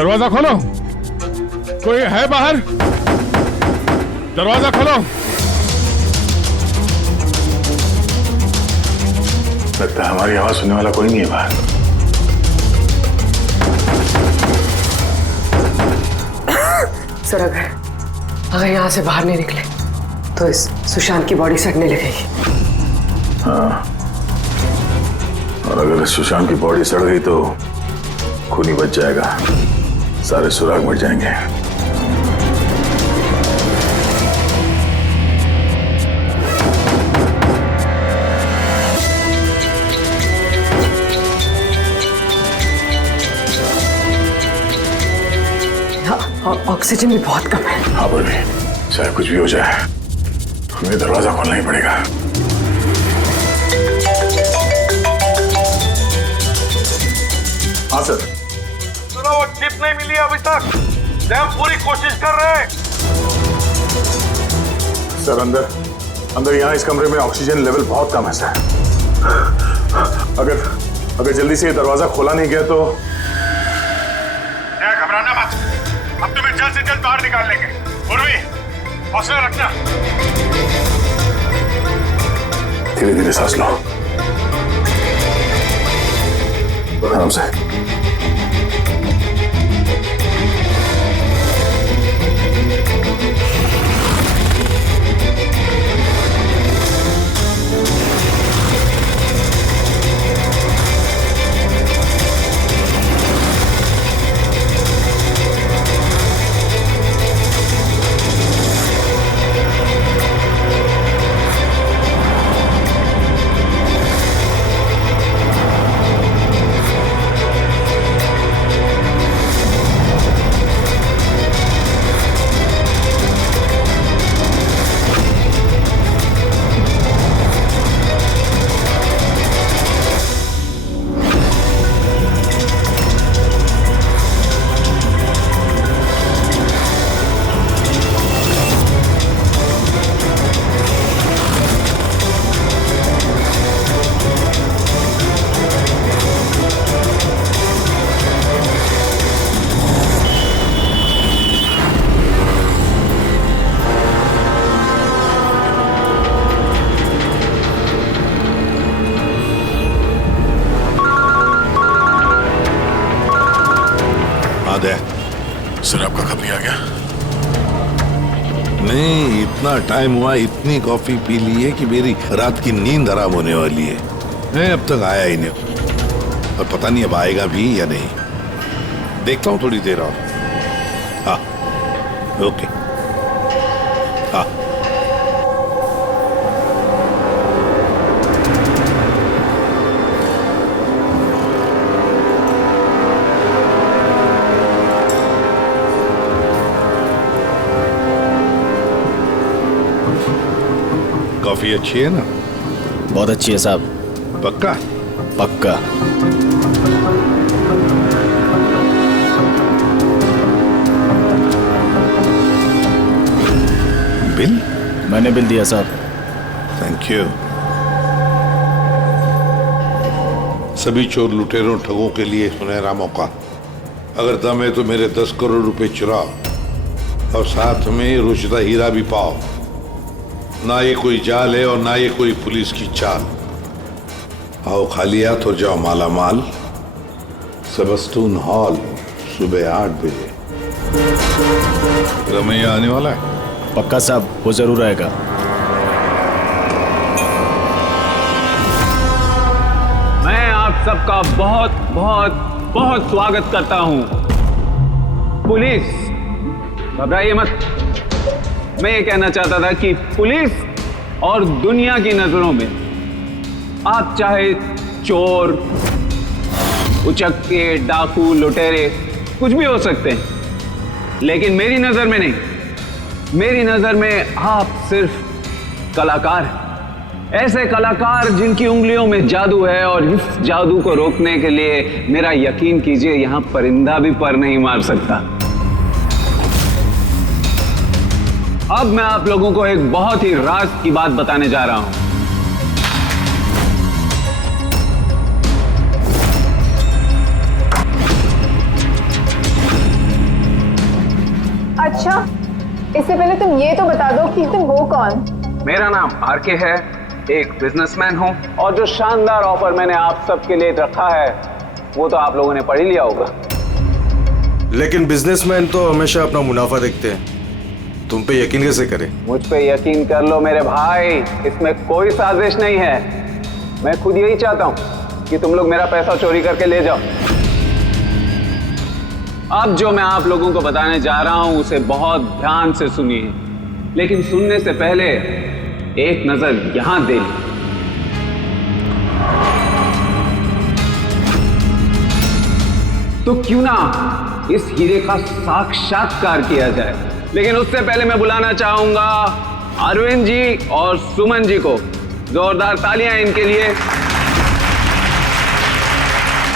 दरवाजा खोलो, कोई है बाहर? दरवाजा खोलो। लगता है हमारी आवाज सुनने वाला कोई नहीं है बाहर। सर अगर यहाँ से बाहर नहीं निकले तो इस सुशांत की बॉडी सड़ने लगेगी। हाँ, और अगर सुशांत की बॉडी सड़ गई तो खून ही बच जाएगा, सारे सुराग मिट जाएंगे। ऑक्सीजन भी बहुत कम है। हाँ पर भी चाहे कुछ भी हो जाए हमें दरवाजा खोलना ही पड़ेगा। हाँ सर। सुनो, वो चिप नहीं मिली अभी तक। हम पूरी कोशिश कर रहे हैं। सर अंदर यहाँ इस कमरे में ऑक्सीजन लेवल बहुत कम है सर। अगर जल्दी से ये दरवाजा खोला नहीं गया तो। घबराना मत, हम तुम्हें जल्द से जल्द बाहर निकाल लेंगे। उर्वी, हौसला रखना। धीरे धीरे सांस लो, आराम से। सर आपका कब नहीं आ गया? नहीं, इतना टाइम हुआ, इतनी कॉफी पी ली है कि मेरी रात की नींद हराम होने वाली है। नहीं, अब तक आया ही नहीं और पता नहीं अब आएगा भी या नहीं। देखता हूँ थोड़ी देर और। हाँ, ओके। हाँ, कॉफी अच्छी है ना? बहुत अच्छी है साहब। पक्का? पक्का। बिल? मैंने बिल दिया साहब। Thank you. सभी चोर लुटेरों ठगों के लिए सुनहरा मौका। अगर दम है तो मेरे 10 करोड़ रुपए चुराओ और साथ में रुचिता हीरा भी पाओ। ना ये कोई जाल है और ना ये कोई पुलिस की चाल। आओ खाली हाथ और जाओ माला माल। सेबस्टून हॉल सुबह 8 बजे। रमैया आने वाला है? पक्का साहब, वो जरूर आएगा। मैं आप सबका बहुत बहुत बहुत स्वागत करता हूं। पुलिस, घबराइए मत। मैं ये कहना चाहता था कि पुलिस और दुनिया की नजरों में आप चाहे चोर, उचक्के, डाकू, लुटेरे कुछ भी हो सकते हैं, लेकिन मेरी नजर में नहीं। मेरी नजर में आप सिर्फ कलाकार हैं। ऐसे कलाकार जिनकी उंगलियों में जादू है और इस जादू को रोकने के लिए मेरा यकीन कीजिए यहां परिंदा भी पर नहीं मार सकता। अब मैं आप लोगों को एक बहुत ही राज की बात बताने जा रहा हूं। अच्छा, इससे पहले तुम ये तो बता दो कि तुम हो कौन? मेरा नाम आरके है, एक बिजनेसमैन हूँ, और जो शानदार ऑफर मैंने आप सबके लिए रखा है वो तो आप लोगों ने पढ़ ही लिया होगा। लेकिन बिजनेसमैन तो हमेशा अपना मुनाफा देखते हैं, तुम पे यकीन कैसे करें? मुझ पे यकीन कर लो मेरे भाई, इसमें कोई साजिश नहीं है। मैं खुद यही चाहता हूँ कि तुम लोग मेरा पैसा चोरी करके ले जाओ। अब जो मैं आप लोगों को बताने जा रहा हूं उसे बहुत ध्यान से सुनिए, लेकिन सुनने से पहले एक नजर यहां दे ली। तो क्यों ना इस हीरे का साक्षात्कार किया जाए। लेकिन उससे पहले मैं बुलाना चाहूंगा अरविंद जी और सुमन जी को। जोरदार तालियां इनके लिए।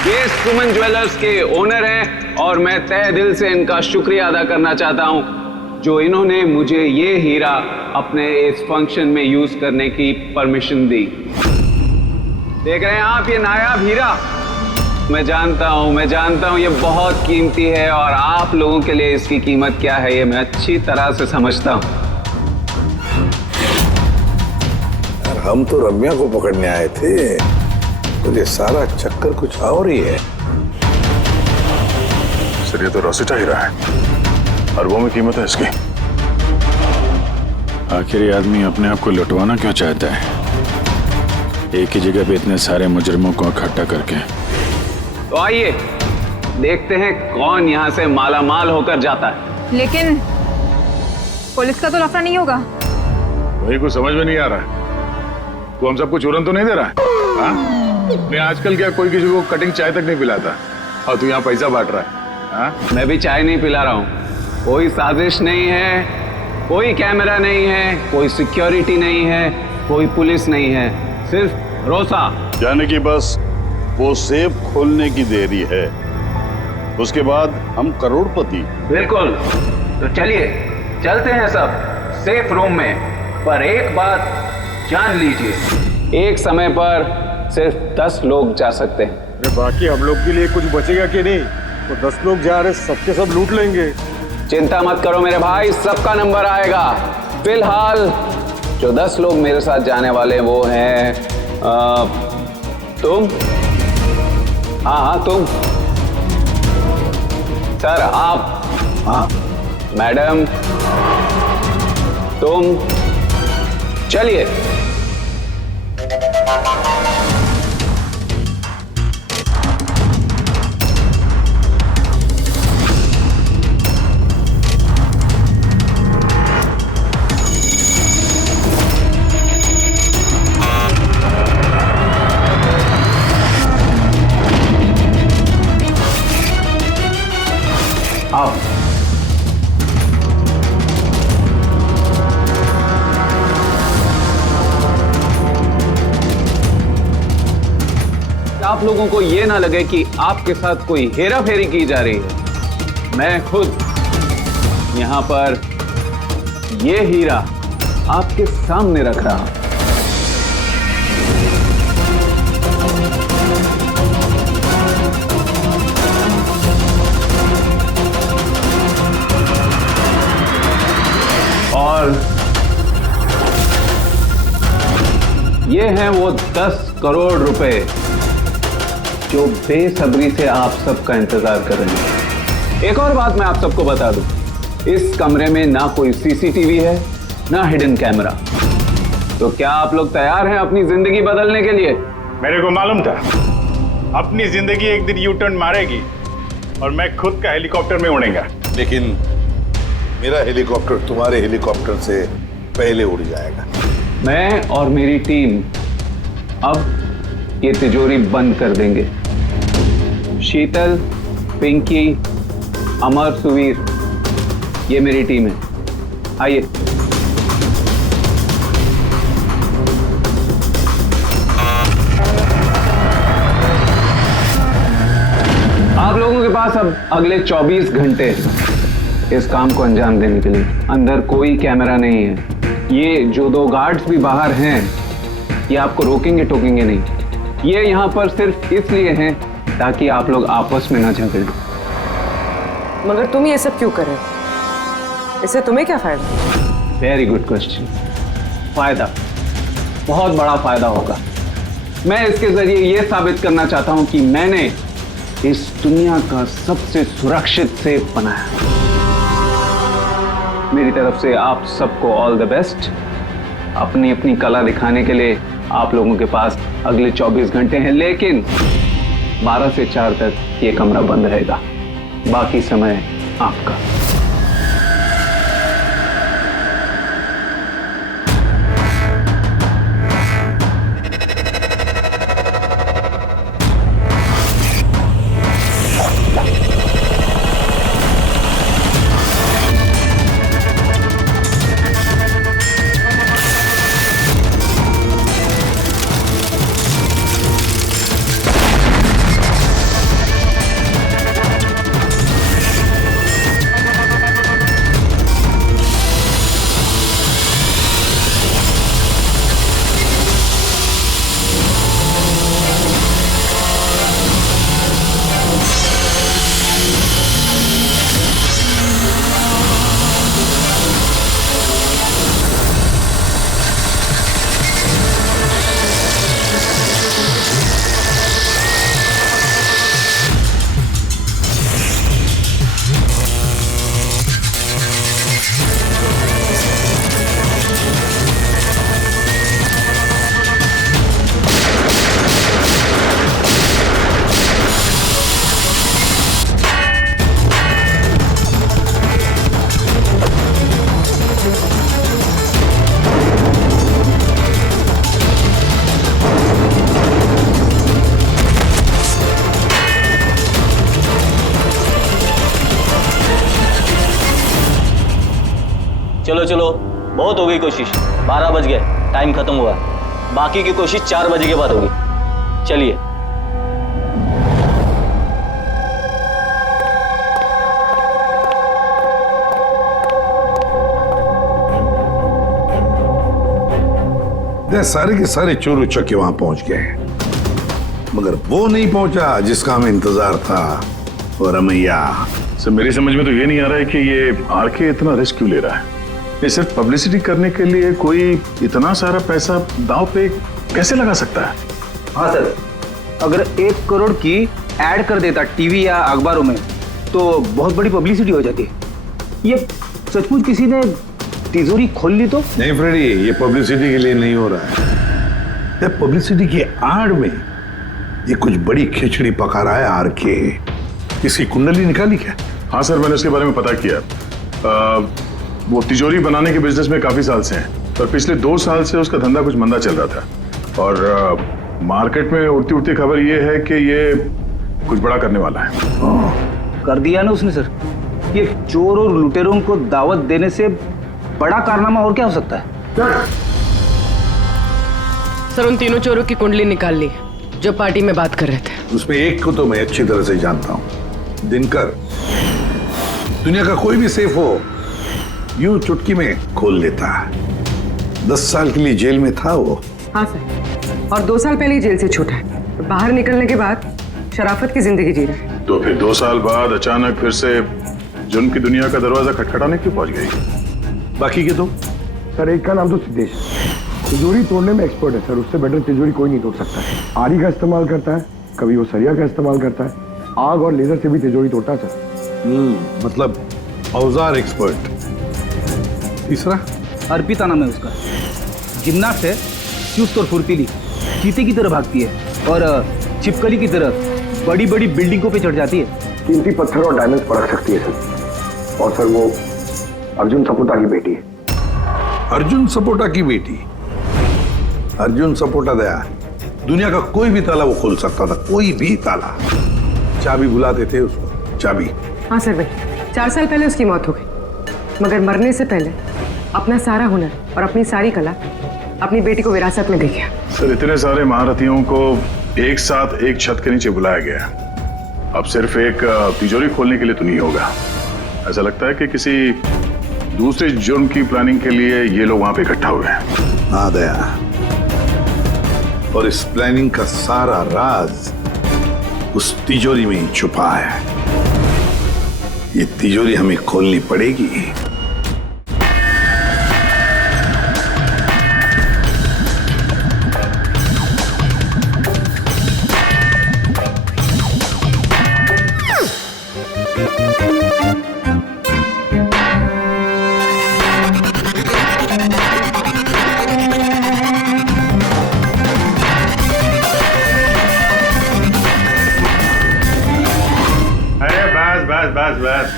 ये सुमन ज्वेलर्स के ओनर हैं और मैं तहे दिल से इनका शुक्रिया अदा करना चाहता हूं जो इन्होंने मुझे ये हीरा अपने इस फंक्शन में यूज करने की परमिशन दी। देख रहे हैं आप ये नायाब हीरा? मैं जानता हूं ये बहुत कीमती है और आप लोगों के लिए इसकी कीमत क्या है ये मैं अच्छी तरह से समझता हूं। हम तो रम्या को पकड़ने आए थे, तो ये सारा चक्कर कुछ और ही है। सर ये तो रोसिटा हीरा है, अरबों में कीमत है इसकी। आखिर ये आदमी अपने आप को लुटवाना क्यों चाहता है, एक ही जगह पे इतने सारे मुजरिमों को इकट्ठा करके? तो आइए देखते हैं कौन यहां से मालामाल होकर जाता है। लेकिन पुलिस का तो लफड़ा नहीं होगा? वही कुछ समझ में नहीं आ रहा है। तू हम सबको चूरन तो नहीं दे रहा है? हाँ? मैं आजकल क्या कोई किसी को कटिंग चाय तक नहीं पिलाता और तू यहाँ पैसा बांट रहा है? हाँ? मैं भी चाय नहीं पिला रहा हूं। कोई साजिश नहीं है, कोई कैमरा नहीं है, कोई सिक्योरिटी नहीं है, कोई पुलिस नहीं है, सिर्फ भरोसा। यानी कि बस वो सेफ खोलने की देरी है, उसके बाद हम करोड़पति। बिल्कुल। तो चलिए चलते हैं सब सेफ रूम में। पर एक बात जान लीजिए, एक समय पर सिर्फ 10 लोग जा सकते हैं। अरे बाकी हम लोग के लिए कुछ बचेगा कि नहीं? तो 10 लोग जा रहे, सबके सब लूट लेंगे। चिंता मत करो मेरे भाई, सबका नंबर आएगा। फिलहाल जो 10 लोग मेरे साथ जाने वाले वो हैं तुम। हाँ तुम सर, आप। हाँ मैडम, तुम। चलिए आप। आप लोगों को यह ना लगे कि आपके साथ कोई हेरा फेरी की जा रही है। मैं खुद यहां पर यह हीरा आपके सामने रख रहा हूं। और ये हैं वो 10 करोड़ रुपए जो बेसब्री से आप सबका इंतजार कर रहे हैं। एक और बात मैं आप सबको बता दूं, इस कमरे में ना कोई सीसीटीवी है ना हिडन कैमरा। तो क्या आप लोग तैयार हैं अपनी जिंदगी बदलने के लिए? मेरे को मालूम था अपनी जिंदगी एक दिन यू टर्न मारेगी और मैं खुद का हेलीकॉप्टर में उड़ेगा। लेकिन मेरा हेलीकॉप्टर तुम्हारे हेलीकॉप्टर से पहले उड़ जाएगा। मैं और मेरी टीम अब ये तिजोरी बंद कर देंगे। शीतल, पिंकी, अमर, सुवीर, ये मेरी टीम है। आइए। आप लोगों के पास अब अगले 24 घंटे इस काम को अंजाम देने के लिए। अंदर कोई कैमरा नहीं है। ये जो 2 गार्ड्स भी बाहर हैं ये आपको रोकेंगे टोकेंगे नहीं। ये यहाँ पर सिर्फ इसलिए हैं ताकि आप लोग आपस में ना झगड़ें। मगर तुम ये सब क्यों कर रहे हो? इससे तुम्हें क्या फायदा? Very good question. फायदा, बहुत बड़ा फायदा होगा। मैं इसके जरिए यह साबित करना चाहता हूं कि मैंने इस दुनिया का सबसे सुरक्षित सेफ बनाया। मेरी तरफ से आप सबको ऑल द बेस्ट। अपनी अपनी कला दिखाने के लिए आप लोगों के पास अगले 24 घंटे हैं, लेकिन 12 से 4 तक ये कमरा बंद रहेगा। बाकी समय आपका। चलो चलो, बहुत हो गई कोशिश। 12 बज गए, टाइम खत्म हुआ। बाकी की कोशिश 4 बजे के बाद होगी। चलिए। सारे के सारे चोर उचक्के वहां पहुंच गए, मगर वो नहीं पहुंचा जिसका हमें इंतजार था। और रमैया, सर मेरी समझ में तो ये नहीं आ रहा है कि ये आरके इतना रिस्क क्यों ले रहा है। ये सिर्फ पब्लिसिटी करने के लिए कोई इतना सारा पैसा दांव पे कैसे लगा सकता है? हाँ सर, अगर 1 करोड़ की ऐड कर देता टीवी या अखबारों में तो बहुत बड़ी पब्लिसिटी हो जाती। ये सचमुच किसी ने तिजोरी खोल ली तो? नहीं फ्रेडी, ये पब्लिसिटी के लिए नहीं हो रहा है। ये पब्लिसिटी की आड़ में ये कुछ बड़ी खिचड़ी पका रहा है आरके। इसकी कुंडली निकाली क्या? हाँ सर, मैंने उसके बारे में पता किया। वो तिजोरी बनाने के बिजनेस में काफी साल से हैं, पर पिछले 2 साल से उसका धंधा कुछ मंदा चल रहा था। और मार्केट में उड़ती उड़ती खबर ये है कि ये कुछ बड़ा करने वाला है। कर दिया ना उसने सर। ये चोर और लुटेरों को दावत देने से बड़ा कारनामा और क्या हो सकता है? सर उन तीनों चोरों की कुंडली निकाल ली जो पार्टी में बात कर रहे थे। उसमें एक को तो मैं अच्छी तरह से जानता हूं, दिनकर। दुनिया का कोई भी सेफ हो यूं चुटकी में खोल लेता है। 10 साल के लिए जेल में था वो। हाँ सर, और 2 साल पहले ही जेल से छूटा है। तो बाहर निकलने के बाद शराफत की जिंदगी जी रहा है। तो फिर 2 साल बाद अचानक फिर से जुर्म की दुनिया का दरवाजा खटखटाने क्यों पहुंच गई? बाकी के दो? सर एक का नाम तो सिद्धेश, तिजोरी तोड़ने में एक्सपर्ट है सर। उससे बेटर तिजोरी कोई नहीं तोड़ सकता है। आरी का इस्तेमाल करता है, कभी वो सरिया का इस्तेमाल करता है, आग और लेजर से भी तिजोरी तोड़ता है सर। मतलब औजार एक्सपर्ट। तीसरा? अर्पिता नाम है उसका। जिम्नास्ट है, चुस्त और फुर्तीली, चीते की तरह भागती है और छिपकली की तरह बड़ी बड़ी बिल्डिंगों पे चढ़ जाती है। कीमती पत्थर और डायमंड्स परख सकती है सर। और सर वो अर्जुन सपोटा की बेटी है। अर्जुन सपोटा की बेटी? अर्जुन सपोटा दया दुनिया का कोई भी ताला वो खोल सकता था, कोई भी ताला। चाबी बुलाते थे उसको, चाबी। हाँ सर भाई, 4 साल पहले उसकी मौत हो गई, मगर मरने से पहले अपना सारा हुनर और अपनी सारी कला अपनी बेटी को विरासत में दे गया। सर इतने सारे महारथियों को एक साथ एक छत के नीचे बुलाया गया, अब सिर्फ एक तिजोरी खोलने के लिए तो नहीं होगा। ऐसा लगता है कि किसी दूसरे जुर्म की प्लानिंग के लिए ये लोग वहां पे इकट्ठा हुए हैं। हाँ दया, और इस प्लानिंग का सारा राज उस तिजोरी में ही छुपा है। ये तिजोरी हमें खोलनी पड़ेगी, अरे बस बस बस बस,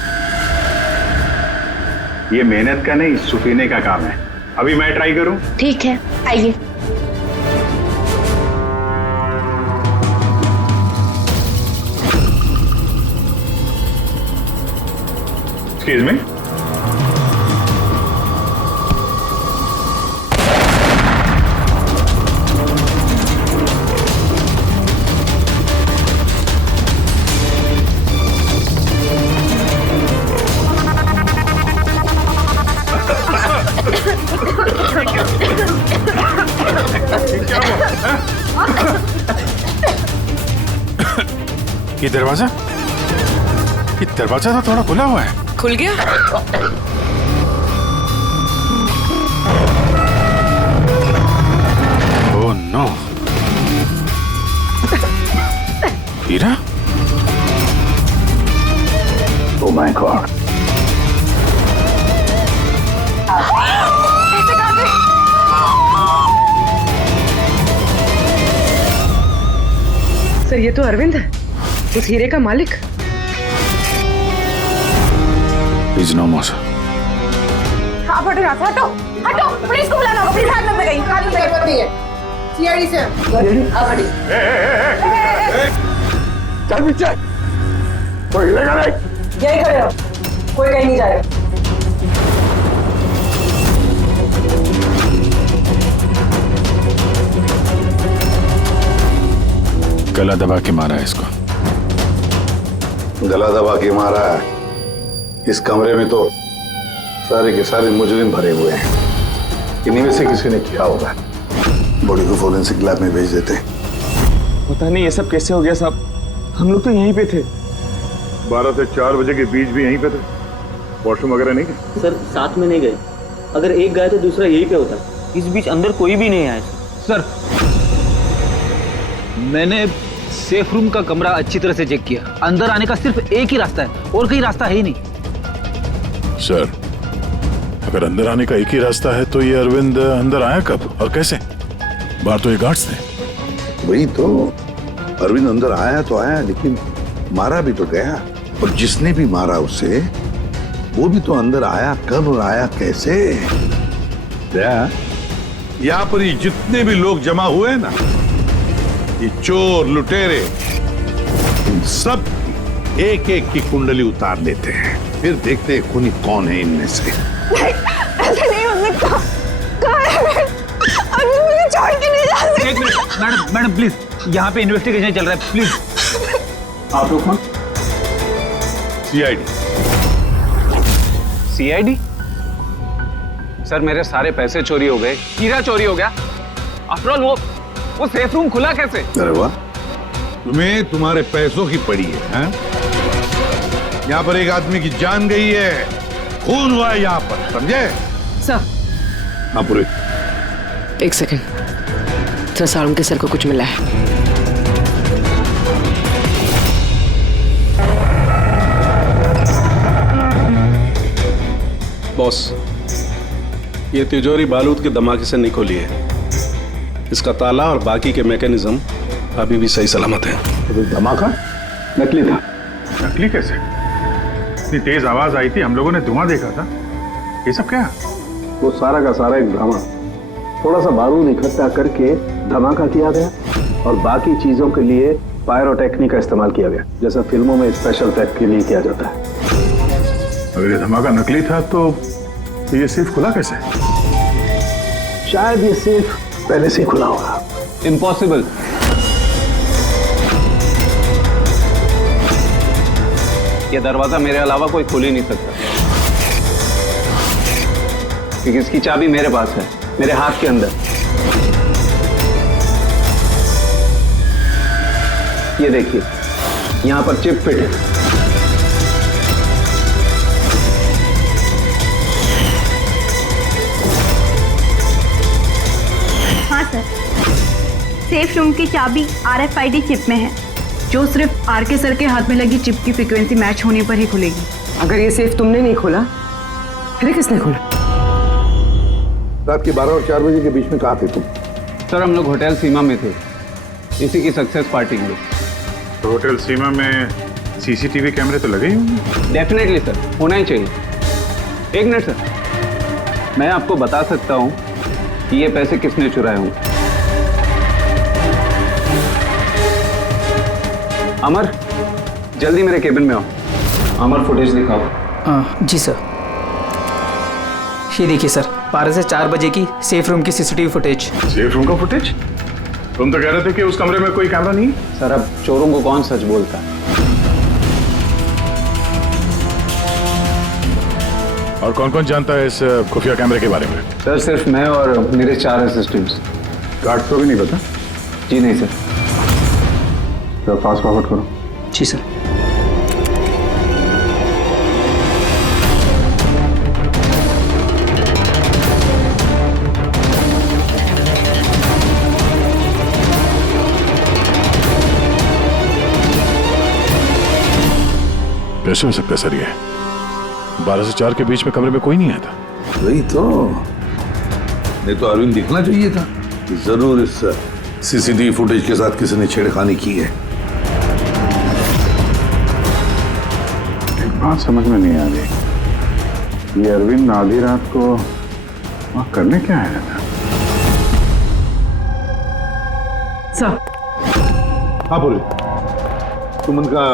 ये मेहनत का नहीं सुफीने का काम है। अभी मैं ट्राई करूं? ठीक है, आइए। Excuse me. ये दरवाजा तो थोड़ा खुला हुआ है। खुल गया? ओह नो, हीरा? ओ माय गॉड, सर ये तो अरविंद है, उस हीरे का मालिक। He's no more, sir. आप हटो यहाँ से, हटो हटो, पुलिस को बुलाना होगा, प्लीज हाथ मत लगाइए, हाथ मत लगाइए। सीआईडी से आप हटिए। चल पीछे, कोई हिलेगा नहीं। यही खड़े रहो, कोई कहीं नहीं जाएगा। गला दबा के मारा है इसको। गला दबा के मारा है। इस कमरे में तो सारे के सारे मुजरिम भरे हुए हैं। इन्हीं में से किसी ने किया होगा। बॉडी को फोरेंसिक लैब में भेज देते। पता नहीं ये सब कैसे हो गया साहब, हम लोग तो यहीं पे थे। 12 से 4 बजे के बीच भी यहीं पे थे। वॉशरूम वगैरह नहीं गए? सर साथ में नहीं गए, अगर एक गया तो दूसरा यहीं पे होता। इस बीच अंदर कोई भी नहीं आया सर। मैंने सेफ रूम का कमरा अच्छी तरह से चेक किया, अंदर आने का सिर्फ एक ही रास्ता है और कहीं रास्ता है ही नहीं। सर, अगर अंदर आने का एक ही रास्ता है तो ये अरविंद अंदर आया कब और कैसे? बाहर तो ये गार्ड्स थे। वही तो, अरविंद अंदर आया तो आया, लेकिन मारा भी तो गया। और जिसने भी मारा उसे, वो भी तो अंदर आया कब और आया कैसे? यहाँ पर ये जितने भी लोग जमा हुए हैं ना, ये चोर लुटेरे, इन सब एक एक की कुंडली उतार लेते हैं, फिर देखते हैं खूनी कौन है इनमें से। ऐसे नहीं हो सकता। कहाँ है अभी? मुझे छोड़ के नहीं जा सकते। एक मिनट मैडम प्लीज, यहाँ पे इन्वेस्टिगेशन चल रहा है, प्लीज। आप लोग कौन? सीआईडी? सर मेरे सारे पैसे चोरी हो गए, हीरा चोरी हो गया। आफ्टर ऑल वो सेफ रूम खुला कैसे? अरे वाह, तुम्हें तुम्हारे पैसों की पड़ी है, हैं? यहाँ पर एक आदमी की जान गई है, खून हुआ है यहाँ पर, समझे? सर हाँ पूरे। एक सेकंड सर, सारुण के सर को कुछ मिला है। बॉस, ये तिजोरी बारूद के धमाके से नहीं खुली है। इसका ताला और बाकी के मैकेनिज्म अभी भी सही सलामत है। तो धमाका नकली था। नकली कैसे? इतनी तेज आवाज आई थी, हम लोगों ने धुआं देखा था। ये सब क्या? वो सारा का सारा एक ड्रामा। थोड़ा सा बारूद इकट्ठा करके धमाका किया गया और बाकी चीजों के लिए पायरोटेक्निक का इस्तेमाल किया गया, जैसा फिल्मों में स्पेशल इफेक्ट के लिए किया जाता है। अगर ये धमाका नकली था तो ये सेफ खुला कैसे? शायद ये सेफ पहले से ही खुला होगा। इम्पॉसिबल। ये दरवाजा मेरे अलावा कोई खोल ही नहीं सकता, क्योंकि इसकी चाबी मेरे पास है, मेरे हाथ के अंदर। ये देखिए, यहां पर चिप फिट है। हाँ सर, सेफ रूम की चाबी RFID चिप में है। जो सिर्फ आरके सर के हाथ में लगी चिप की फ्रीक्वेंसी मैच होने पर ही खुलेगी। अगर ये सेफ तुमने नहीं खोला फिर किसने खोला? रात के 12 और 4 बजे के बीच में कहाँ थे तुम? सर हम लोग होटल सीमा में थे, इसी की सक्सेस पार्टी के लिए। तो होटल सीमा में सीसीटीवी कैमरे तो लगे ही होंगे। डेफिनेटली सर, होना ही चाहिए। एक मिनट सर, मैं आपको बता सकता हूँ कि ये पैसे किसने चुराए होंगे। अमर, जल्दी मेरे केबिन में आओ। अमर, फुटेज दिखाओ। जी सर। ये देखिए सर, 12 से 4 बजे की सेफ रूम की सीसीटीवी फुटेज। सेफ रूम का फुटेज? तुम तो कह रहे थे कि उस कमरे में कोई कैमरा नहीं। सर अब चोरों को कौन सच बोलता है? और कौन कौन जानता है इस खुफिया कैमरे के बारे में? सर सिर्फ मैं और मेरे 4 असिस्टेंट्स। गार्ड को भी नहीं पता? जी नहीं सर। तो फास्ट फॉरवर्ड करो। जी सर। कैसे हो सकता है सर ये? 12 से 4 के बीच में कमरे में कोई नहीं आया था। वही तो, नहीं तो अरविंद दिखना चाहिए था। जरूर इस सीसीटीवी फुटेज के साथ किसी ने छेड़खानी की है। एक बात समझ में नहीं आ रही, ये अरविंद आधी रात को वहां करने क्या आया था? सर। हाँ बोले, तुम उनका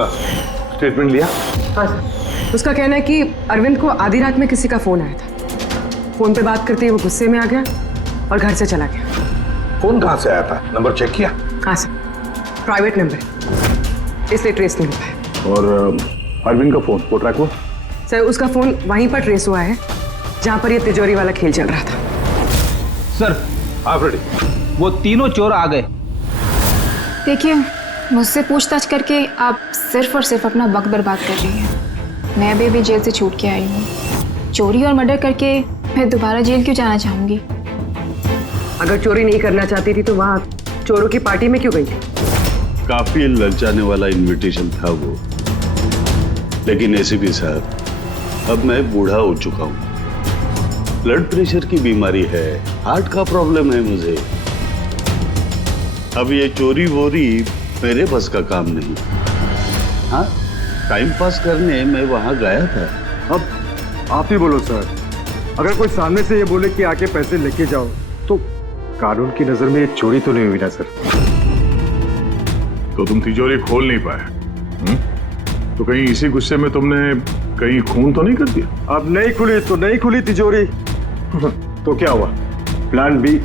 स्टेटमेंट लिया? हाँ सर। उसका कहना है कि अरविंद को आधी रात में किसी का फोन आया था। फोन पे बात करते ही वो गुस्से में आ गया और घर से चला गया। फोन कहाँ से आया था? नंबर चेक किया? हाँ सर, प्राइवेट नंबर, इसलिए ट्रेस नहीं हो पाया। और अरविंद का फोन वो ट्रैक हुआ? सर उसका फोन वहीं पर ट्रेस हुआ है जहाँ पर ये तिजोरी वाला खेल चल रहा था। सर हाँ फ्रेडी, वो तीनों चोर आ गए। देखिए, मुझसे पूछताछ करके आप सिर्फ और सिर्फ अपना वक्त बर्बाद कर रही हैं। मैं अभी जेल से छूट के आई हूँ। चोरी और मर्डर करके मैं दोबारा जेल क्यों जाना चाहूँगी? अगर चोरी नहीं करना चाहती थी तो वहाँ चोरों की पार्टी में क्यों गई थी? काफी ललचाने वाला इनविटेशन था वो, लेकिन एसीपी साहब, अब मैं बूढ़ा हो चुका हूँ। ब्लड प्रेशर की बीमारी है, हार्ट का प्रॉब्लम है मुझे। अब ये चोरी वोरी मेरे बस का काम नहीं। हाँ, टाइम पास करने मैं वहां गया था। अब आप ही बोलो सर, अगर कोई सामने से ये बोले कि आके पैसे लेके जाओ तो कानून की नजर में ये चोरी तो नहीं हुई ना सर? तो तुम तिजोरी खोल नहीं पाए? तो कहीं इसी गुस्से में तुमने कहीं खून तो नहीं कर दिया? अब नहीं खुली तो नहीं खुली तिजोरी। तो क्या हुआ? Plan B.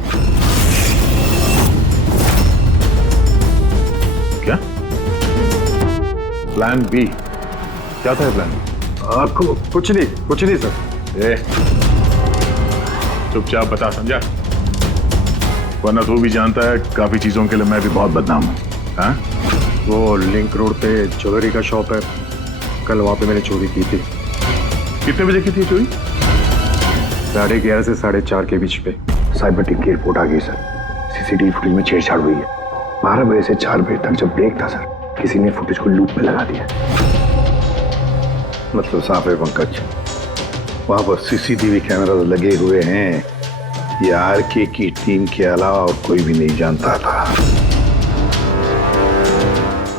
क्या प्लान बी? क्या था प्लान बी? आपको कुछ नहीं सर। चुपचाप बता समझा, वरना तू भी जानता है काफी चीजों के लिए मैं भी बहुत बदनाम हूँ। हाँ? वो लिंक रोड पे ज्वेलरी का शॉप है, कल वहां पे मैंने चोरी की थी। कितने बजे की थी चोरी? 11:30 से 4:30 के बीच पे। साइबर टीम की रिपोर्ट आ गई सर। सीसीटीवी फुटेज में छेड़छाड़ हुई है। 12 बजे से 4 बजे तक जब ब्रेक था सर, किसी ने फुटेज को लूप में लगा दिया। मतलब साफ है पंकज, वहां पर सीसीटीवी कैमरा लगे हुए हैं। ये आरके की टीम के अलावा और कोई भी नहीं जानता था।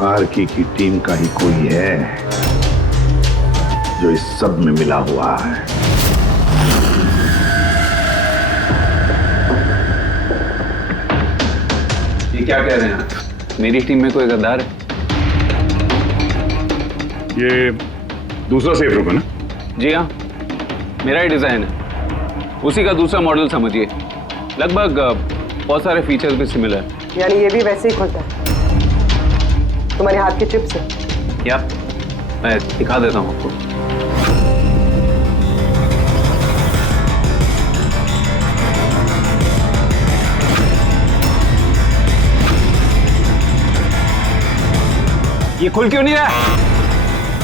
आरके की टीम का ही कोई है जो इस सब में मिला हुआ है। ये क्या कह रहे हैं आप? मेरी टीम में कोई गद्दार है? ये दूसरा सेफ रूम है ना? जी हाँ, मेरा ही डिजाइन है, उसी का दूसरा मॉडल समझिए। लगभग बहुत सारे फीचर्स भी सिमिलर है। यानी ये भी वैसे ही खुलता है तुम्हारे हाथ के चिप से? क्या? मैं दिखा देता हूँ आपको। ये खुल क्यों नहीं रहा है?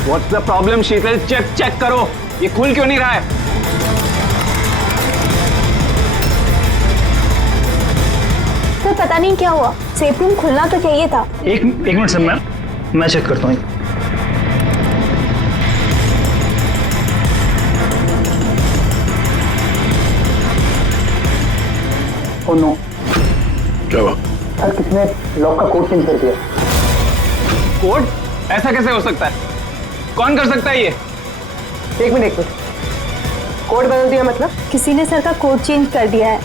What's the problem, Sheetal? Check करो, ये खुल क्यों नहीं रहा है? सर पता नहीं क्या हुआ, सेफ रूम खुलना तो चाहिए था। एक मिनट सर मैम, मैं चेक करता हूँ। ओ नो क्या हुआ? सर, किसने लॉक का कोड चेंज कर दिया? कोड? ऐसा कैसे हो सकता है? कौन कर सकता है ये? एक मिनट कोड बदल दिया मतलब? किसी ने सर का कोड चेंज कर दिया है।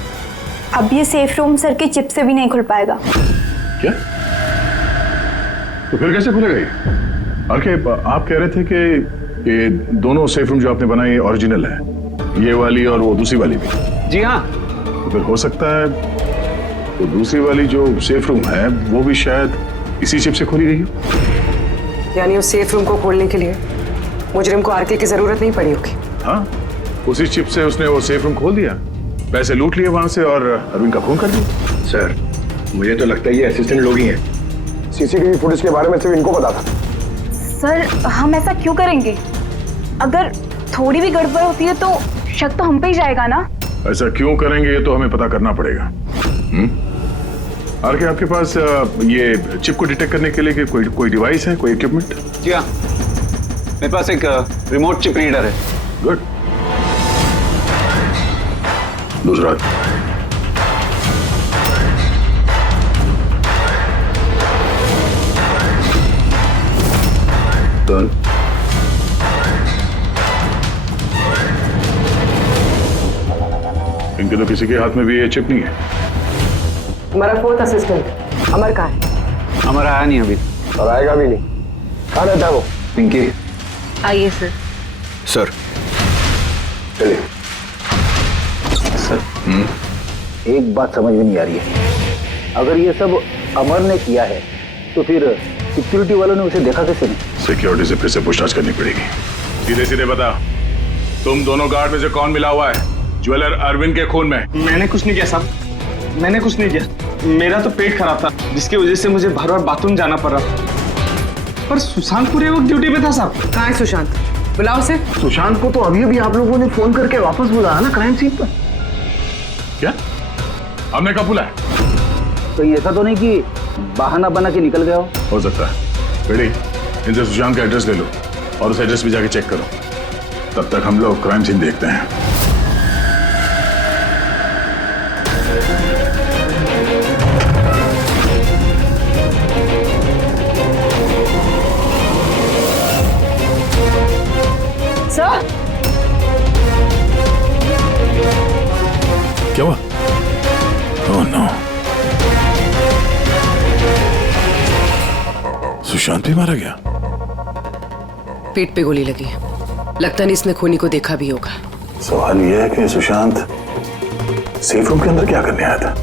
अब ये सेफ रूम सर के चिप से भी नहीं खुल पाएगा। क्या? तो फिर कैसे खुलेगा ये? आरके, आप कह रहे थे कि ये दोनों सेफ रूम जो आपने बनाए ओरिजिनल है, ये वाली और वो दूसरी वाली भी? जी हाँ। तो फिर हो सकता है वो दूसरी वाली जो सेफ रूम है वो भी शायद इसी चिप से खोली गई हो। यानी उस सेफ रूम को खोलने के लिए मुजरिम को आरके की जरूरत नहीं पड़ी होगी। हाँ, उसी चिप से उसने वो सेफ रूम खोल दिया, पैसे लूट लिए वहां से और अरविंद का खून कर दिया। सर, मुझे तो लगता है ये असिस्टेंट लोग ही हैं। सीसीटीवी फुटेज के बारे में सिर्फ इनको पता था। सर, हम ऐसा क्यों करेंगे? अगर थोड़ी भी गड़बड़ होती है तो शक तो हम पे ही जाएगा ना। ऐसा क्यों करेंगे ये तो हमें पता करना पड़ेगा। आरके, आपके पास ये चिप को डिटेक्ट करने के लिए कोई डिवाइस है, कोई इक्विपमेंट? जी हाँ, मेरे पास एक रिमोट चिप रीडर है। गुड। दूसरा? डन। इनके तो किसी के हाथ में भी ये चिप नहीं है। हमारा फोर्थ असिस्टेंट अमर कहाँ है? अमर आया नहीं अभी। और आएगा भी नहीं। कहाँ रहता है वो? पिंकी। आइए सर। सर, चलिए। सर, एक बात समझ में नहीं आ रही है। अगर ये सब अमर ने किया है तो फिर सिक्योरिटी वालों ने उसे देखा कैसे नहीं? सिक्योरिटी से फिर से पूछताछ करनी पड़ेगी। सीधे सीधे बता, तुम दोनों गार्ड में से कौन मिला हुआ है ज्वेलर अरविंद के खून में? मैंने कुछ नहीं किया साहब, मैंने कुछ नहीं किया। मेरा तो पेट खराब था जिसकी वजह से मुझे बार बार बाथरूम जाना पड़ रहा। पर सुशांत पूरे वक्त ड्यूटी पे था साहब। कहाँ है सुशांत? बुलाओ से। सुशांत को तो अभी अभी आप लोगों ने फोन करके वापस बुलाया ना क्राइम सीन पर। क्या? हमने कब बुलाया? तो ये ऐसा तो नहीं कि बहाना बना के निकल गया हो सकता है। बेटी, इनसे सुशांत का एड्रेस ले लो और उस एड्रेस पे जाके चेक करो। तब तक हम लोग क्राइम सीन देखते हैं। सर, क्या हुआ? ओह नो, सुशांत भी मारा गया। पीठ पे गोली लगी है। लगता नहीं इसने खूनी को देखा भी होगा। सवाल यह है कि सुशांत सेफ रूम के अंदर क्या करने आया था?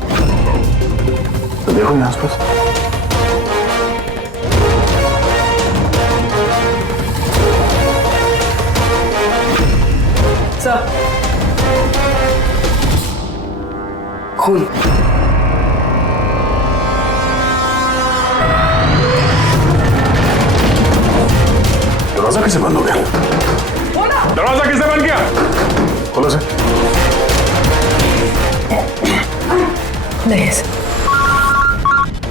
तो देखो यहाँ आसपास। सर, खून। दरवाजा कैसे बंद हो गया? दरवाजा किसने बंद किया? खोलो सर। नहीं सर।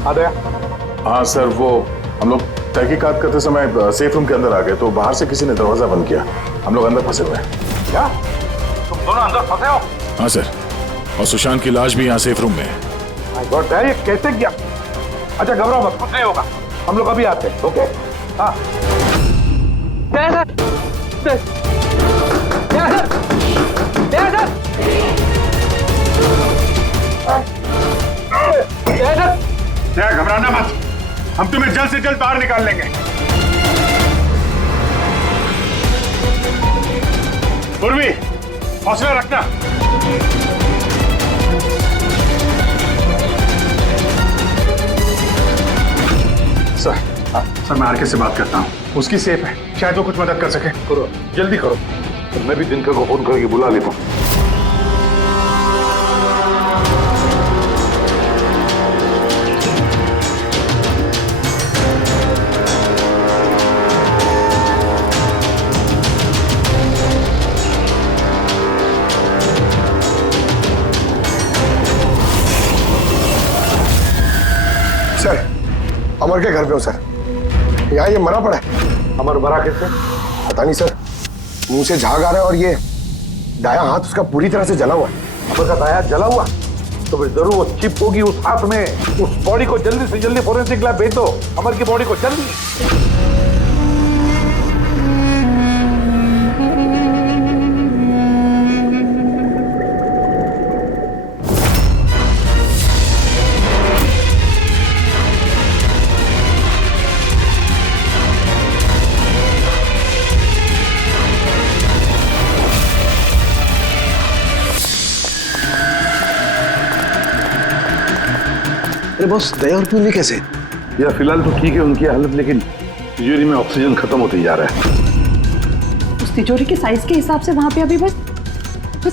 आ गया। हाँ सर, वो हम लोग तहकीकात करते समय सेफ रूम के अंदर आ गए तो बाहर से किसी ने दरवाजा बंद किया। हम लोग अंदर फंसे हुए हैं। क्या? तुम दोनों अंदर फंसे हो? हाँ सर, और सुशांत की लाश भी यहाँ सेफ रूम में है। माय गॉड, ये कैसे किया? अच्छा घबराओ मत, कुछ नहीं होगा। हम लोग अभी आते हैं। ओके? हाँ। घबराना मत, हम तुम्हें जल्द से जल्द बाहर निकाल लेंगे। पूर्वी, हौसला रखना। सर, मैं आरके से बात करता हूँ। उसकी सेफ है, शायद वो कुछ मदद कर सके। करो, जल्दी करो। मैं भी दिनकर को फोन करके बुला लेता हूँ। सर, अमर के घर पे हो सर। यहाँ ये मरा पड़ा है। अमर मरा कैसे पता नहीं सर, मुंह से झाग आ रहा है और ये दाया हाथ उसका पूरी तरह से जला हुआ है। अमर का दाया जला हुआ तो फिर जरूर वो चिप होगी उस हाथ में। उस बॉडी को जल्दी से जल्दी फोरेंसिक लैब भेज दो, अमर की बॉडी को जल्दी। अरे बॉस, दया और पूर्वी कैसे? यार फिलहाल तो ठीक है उनकी हालत, लेकिन तिजोरी में ऑक्सीजन खत्म होते जा रहा है। उस तिजोरी के साइज के हिसाब से वहां पे अभी बस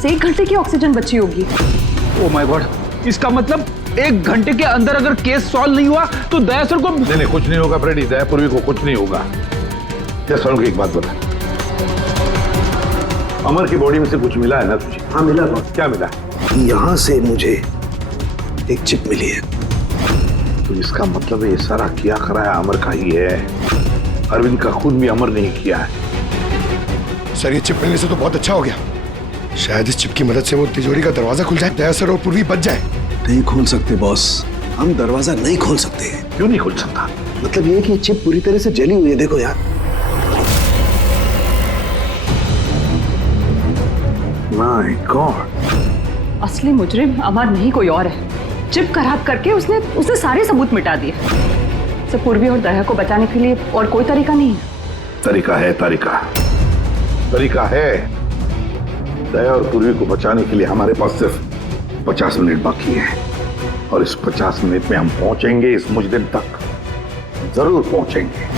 1 घंटे की ऑक्सीजन बची होगी। ओ माय गॉड, इसका मतलब 1 घंटे के अंदर अगर केस सॉल्व नहीं हुआ तो दया सर को नहीं कुछ नहीं होगा फ्रेडी, दया पूर्वी को कुछ नहीं होगा। क्या सर को एक बात बता, अमर की बॉडी में से कुछ मिला है ना तुझे? हाँ मिला बॉस। क्या मिला? यहाँ से मुझे एक चिप मिली है। तो इसका मतलब ये सारा किया कराया अमर का ही है। अरविंद का खून भी अमर नहीं किया है। सर ये चिप मिलने से तो बहुत अच्छा हो गया। शायद इस चिप की मदद से वो तिजोरी का दरवाजा खुल जाए, दया सर और पूर्वी बच जाए। नहीं खोल सकते बॉस, हम दरवाजा नहीं खोल सकते। क्यों नहीं खोल सकता? मतलब ये कि चिप पूरी तरह से जली हुई है, देखो यार। माय गॉड, असली मुजरिम अमर नहीं कोई और है। चिप खराब करके उसने सारे सबूत मिटा दिए। से पूर्वी और दया को बचाने के लिए और कोई तरीका नहीं है। तरीका है, तरीका है। दया और पूर्वी को बचाने के लिए हमारे पास सिर्फ 50 मिनट बाकी है, और इस 50 मिनट में हम पहुंचेंगे इस मुजरिम तक, जरूर पहुंचेंगे।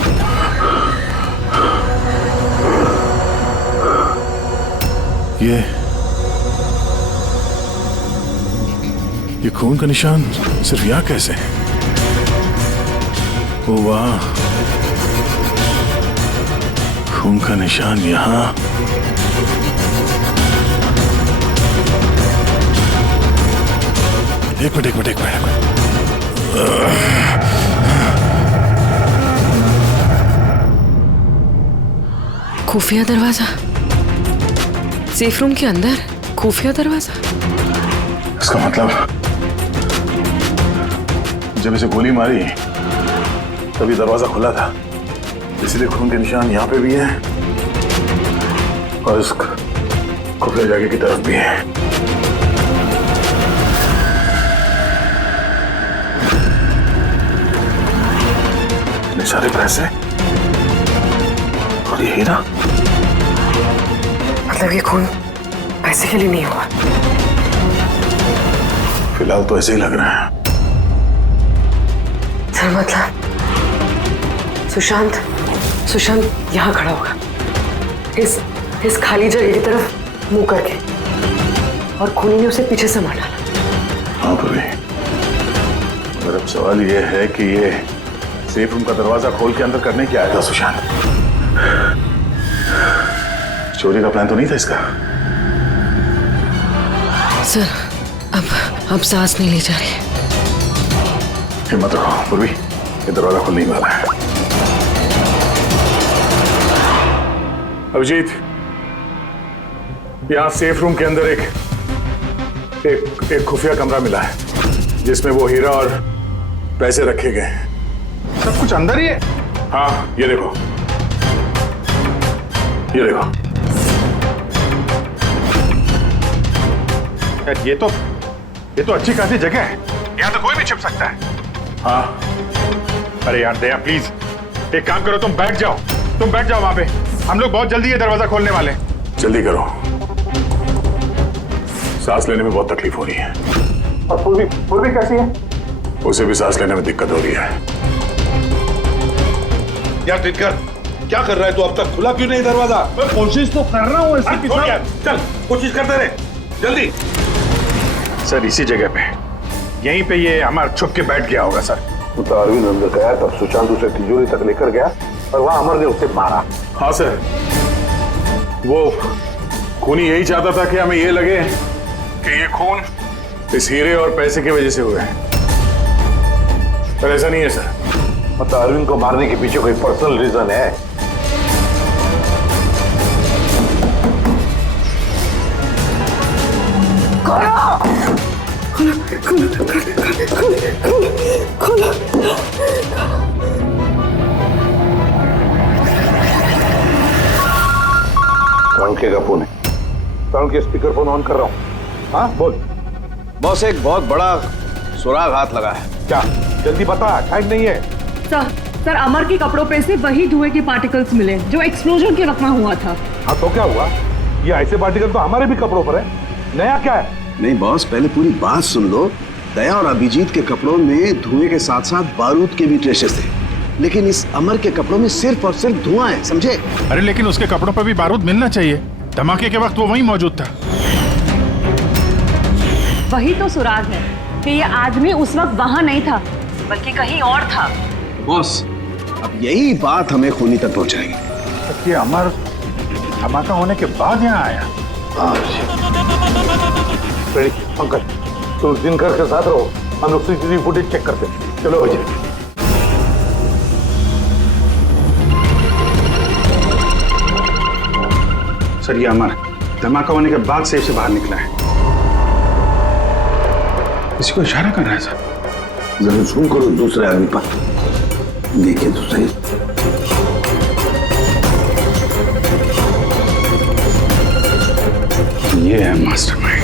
ये खून का निशान सिर्फ यहाँ कैसे? ओ वाह, खून का निशान यहाँ। एक मिनट। खुफिया दरवाजा, सेफ रूम के अंदर खुफिया दरवाजा। इसका मतलब जब इसे गोली मारी तभी दरवाजा खुला था, इसलिए खून के निशान यहाँ पे भी है और इस खुफिया जगह की तरफ भी है। इतने सारे पैसे और ये हीरा, मतलब ये खून पैसे के लिए नहीं हुआ। फिलहाल तो ऐसे ही लग रहा है। सर मतलब सुशांत यहाँ खड़ा होगा, इस खाली जगह की तरफ मुंह करके, और खूनी ने उसे पीछे से मार डाला। हाँ पूर्वी, मगर अब सवाल ये है कि ये सेफ रूम का दरवाजा खोल के अंदर करने क्या आया था सुशांत? चोरी का प्लान तो नहीं था इसका? सर अब सांस नहीं ले जा रही। हिम्मत रखो पूर्वी, ये दरवाजा खुलने वाला है। अभिजीत, यहाँ सेफ रूम के अंदर एक खुफिया कमरा मिला है जिसमें वो हीरा और पैसे रखे गए हैं। सब कुछ अंदर ही है? हाँ, ये देखो। यार ये तो अच्छी खासी जगह है, यहाँ तो कोई भी छिप सकता है। हाँ। अरे यार दया प्लीज एक काम करो, तुम बैठ जाओ वहां पे, हम लोग बहुत जल्दी ये दरवाजा खोलने वाले हैं। जल्दी करो, सांस लेने में बहुत तकलीफ हो रही है। और पूर्वी कैसी है? उसे भी सांस लेने में दिक्कत हो रही है। यार दिनकर, क्या कर रहा है तू? अब तक खुला क्यों नहीं दरवाजा? मैं कोशिश तो कर रहा हूँ। चल कोशिश करते रहे, जल्दी। सर इसी जगह पे, यहीं पे ये अमर छुप के बैठ गया होगा सर। तो अरविंद अंदर गया तब सुशांत उसे तिजोरी तक लेकर गया और वहां अमर ने उसे मारा। हाँ सर, वो खूनी यही चाहता था कि हमें ये लगे कि ये खून इस हीरे और पैसे की वजह से हुआ है, पर ऐसा नहीं है सर। मतलब अरविंद को मारने के पीछे कोई पर्सनल रीजन है? तरुण का फोन है। तरुण के स्पीकर फोन ऑन कर रहा हूँ। हाँ बोल। बॉस, एक बहुत बड़ा सुराग हाथ लगा है। क्या? जल्दी बता, टाइम नहीं है। सर अमर के कपड़ों पे से वही धुएं के पार्टिकल्स मिले जो एक्सप्लोजन के वक्त में हुआ था। हाँ तो क्या हुआ? ये ऐसे पार्टिकल तो हमारे भी कपड़ों पर है। नया क्या है? नहीं बॉस, पहले पूरी बात सुन लो। दया और अभिजीत के कपड़ों में धुएं के साथ साथ बारूद के भी ट्रेसेस थे, लेकिन इस अमर के कपड़ों में सिर्फ और सिर्फ धुआं है, समझे? अरे लेकिन उसके कपड़ों पर भी बारूद मिलना चाहिए। धमाके के वक्त वो वहीं मौजूद था। वही तो सुराग है कि ये आदमी उस वक्त वहां नहीं था बल्कि कहीं और था। बॉस, अब यही बात हमें खूनी तक पहुंचाएगी। ये अमर धमाका होने के बाद यहाँ आया। पंकज, तुम दिनकर के साथ रहो, हम लोग सीसीटीवी फुटेज चेक करते हैं। चलो भैया। सर ये अमर धमाका होने के बाद सेफ से बाहर निकला है। किसी को इशारा कर रहा है सर। जरा जूम करो दूसरे आदमी पर, देखिए तो सही। ये है मास्टरमाइंड।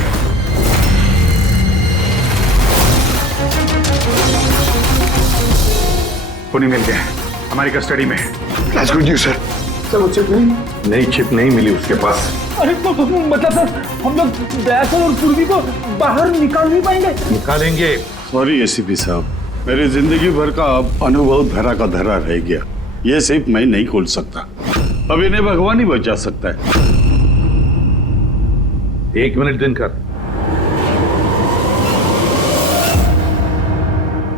पुनी मिल गया, हमारी कस्टडी में है। That's good news, sir. Sir वो चिप नहीं चिप नहीं मिली उसके पास। अरे मतलब सर, हम लोग दया सर और पूर्वी को बाहर निकाल नहीं पाएंगे? निकालेंगे। सॉरी एसीपी साहब, मेरी जिंदगी भर का अनुभव धरा का धरा रह गया। ये सिर्फ मैं नहीं खोल सकता, अब इन्हें भगवान ही बचा सकता है। 1 मिनट दिनकर,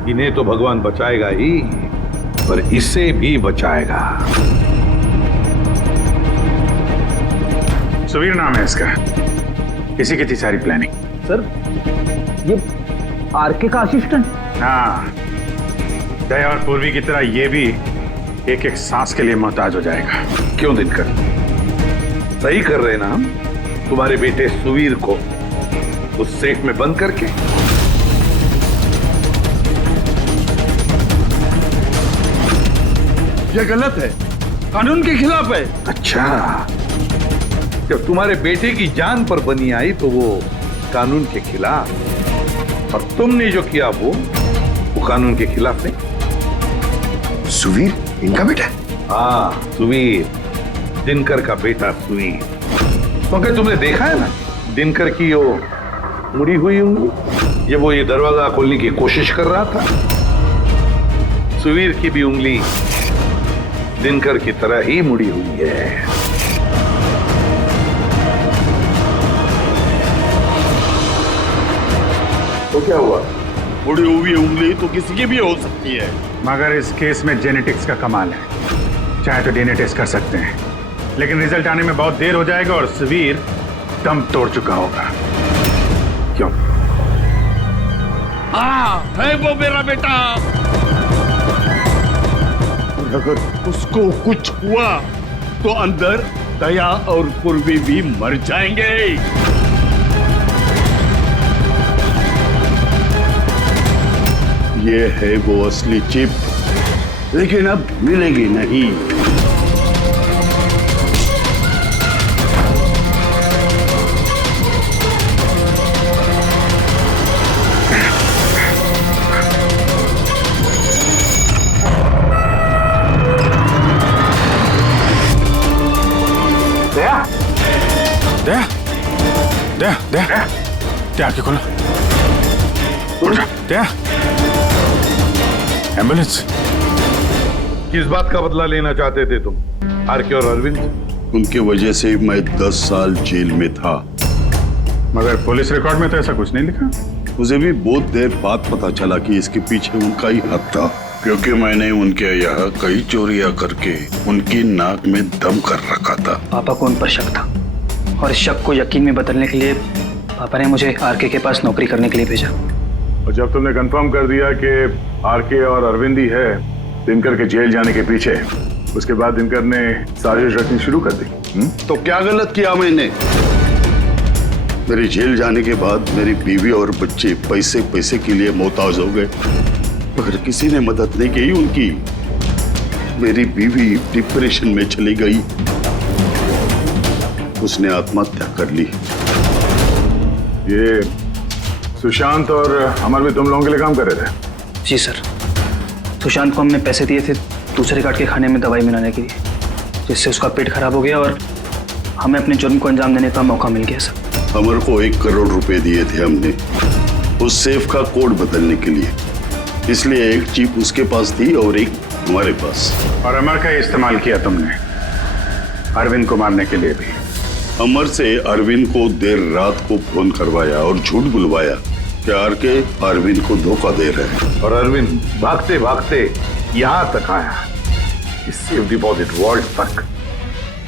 इन्हें तो भगवान बचाएगा ही, पर इसे भी बचाएगा। सुवीर नाम है इसका। इसी की थी सारी प्लानिंग। सर ये आरके का असिस्टेंट? हाँ, दया और पूर्वी की तरह ये भी एक एक सांस के लिए मोहताज हो जाएगा। क्यों दिनकर? सही कर रहे ना हम? तुम्हारे बेटे सुवीर को उस सेफ में बंद करके। ये गलत है, कानून के खिलाफ है। अच्छा, जब तुम्हारे बेटे की जान पर बनी आई तो वो कानून के खिलाफ, और तुमने जो किया वो कानून के खिलाफ नहीं। सुवीर इनका बेटा? हाँ सुवीर, दिनकर का बेटा सुवीर। क्योंकि तुमने देखा है ना दिनकर की वो मुड़ी हुई उंगली, जब वो ये दरवाजा खोलने की कोशिश कर रहा था। सुवीर की भी उंगली दिनकर की तरह ही मुड़ी हुई है। तो क्या हुआ? मुड़ी हुई उंगली तो किसी की भी हो सकती है, मगर इस केस में जेनेटिक्स का कमाल है। चाहे तो डीएनए टेस्ट कर सकते हैं, लेकिन रिजल्ट आने में बहुत देर हो जाएगा और सुवीर दम तोड़ चुका होगा। क्यों? हाँ, है वो मेरा बेटा। अगर उसको कुछ हुआ तो अंदर दया और पूर्वी भी मर जाएंगे। ये है वो असली चिप, लेकिन अब मिलेगी नहीं। दया, दया, दया, दया आंखें खोलो। उठ जा, दया। एम्बुलेंस। किस बात का बदला लेना चाहते थे तुम, आरके और अरविंद? उनके वजह से मैं 10 साल जेल में था। मगर पुलिस रिकॉर्ड में तो ऐसा कुछ नहीं लिखा। मुझे भी बहुत देर बाद पता चला कि इसके पीछे उनका ही हाथ था, क्योंकि मैंने उनके यहाँ कई चोरियां करके उनकी नाक में दम कर रखा था। पापा को उन पर शक था और इस शक को यकीन में बदलने के लिए पापा ने मुझे आरके के पास नौकरी करने के लिए भेजा। और जब तुमने कंफर्म कर दिया कि आरके और अरविंद ही है, दिनकर के जेल जाने के पीछे उसके बाद दिनकर ने साजिश रखनी शुरू कर दी। तो क्या गलत किया मैंने? मेरे जेल जाने के बाद मेरी बीवी और बच्चे पैसे पैसे के लिए मोहताज हो गए, मगर किसी ने मदद नहीं की उनकी। मेरी बीवी डिप्रेशन में चली गई, उसने आत्महत्या कर ली। ये सुशांत और अमर भी तुम लोगों के लिए काम कर रहे थे? जी सर, सुशांत को हमने पैसे दिए थे दूसरे गार्ड के खाने में दवाई मिलाने के लिए, जिससे उसका पेट खराब हो गया और हमें अपने जुर्म को अंजाम देने का मौका मिल गया सर। अमर को 1 करोड़ रुपए दिए थे हमने उस सेफ का कोड बदलने के लिए, इसलिए एक चिप उसके पास थी और एक हमारे पास। और अमर का इस्तेमाल किया तुमने अरविंद को मारने के लिए भी? अमर से अरविंद को देर रात को फोन करवाया और झूठ बुलवाया कि आरके अरविंद को धोखा दे रहे हैं। और अरविंद भागते भागते यहां तक आया, इस सेफ डिपॉजिट वॉल्ट तक,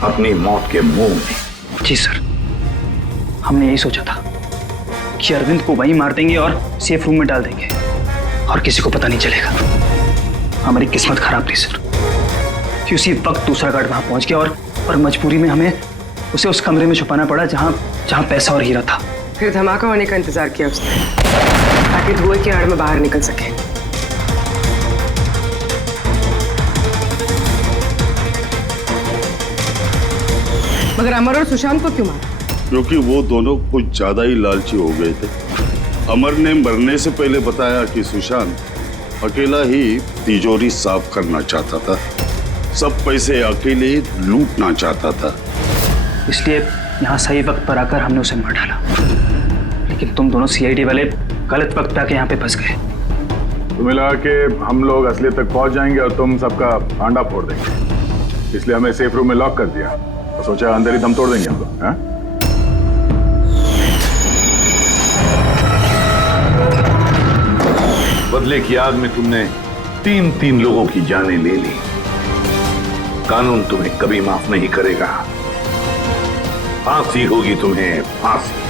अपनी मौत के मुंह में। जी सर, हमने यही सोचा था कि अरविंद को वहीं मार देंगे और सेफ रूम में डाल देंगे और किसी को पता नहीं चलेगा। हमारी किस्मत खराब थी सर कि उसी वक्त दूसरा गार्ड वहां पहुंच गया और मजबूरी में हमें उसे उस कमरे में छुपाना पड़ा जहां पैसा और हीरा था। फिर धमाका होने का इंतजार किया उसने ताकि धुएं की आड़ में बाहर निकल सके। मगर अमर और सुशांत को क्यों मारा? क्योंकि वो दोनों कुछ ज्यादा ही लालची हो गए थे। अमर ने मरने से पहले बताया कि सुशांत अकेला ही तिजोरी साफ करना चाहता था, सब पैसे अकेले लूटना चाहता था, इसलिए यहाँ सही वक्त पर आकर हमने उसे मार डाला। लेकिन तुम दोनों सीआईडी वाले गलत वक्त पे आके यहाँ पे फंस गए। तुम्हें लगा कि हम लोग असलियत तक पहुंच जाएंगे और तुम सबका आंडा फोड़ देंगे, इसलिए हमें सेफ रूम में लॉक कर दिया और सोचा अंदर ही दम तोड़ देंगे हम लोग। हाँ? बदले की आग में तुमने 3 लोगों की जानें ले ली। कानून तुम्हें कभी माफ नहीं करेगा। फांसी होगी तुम्हें, फांसी।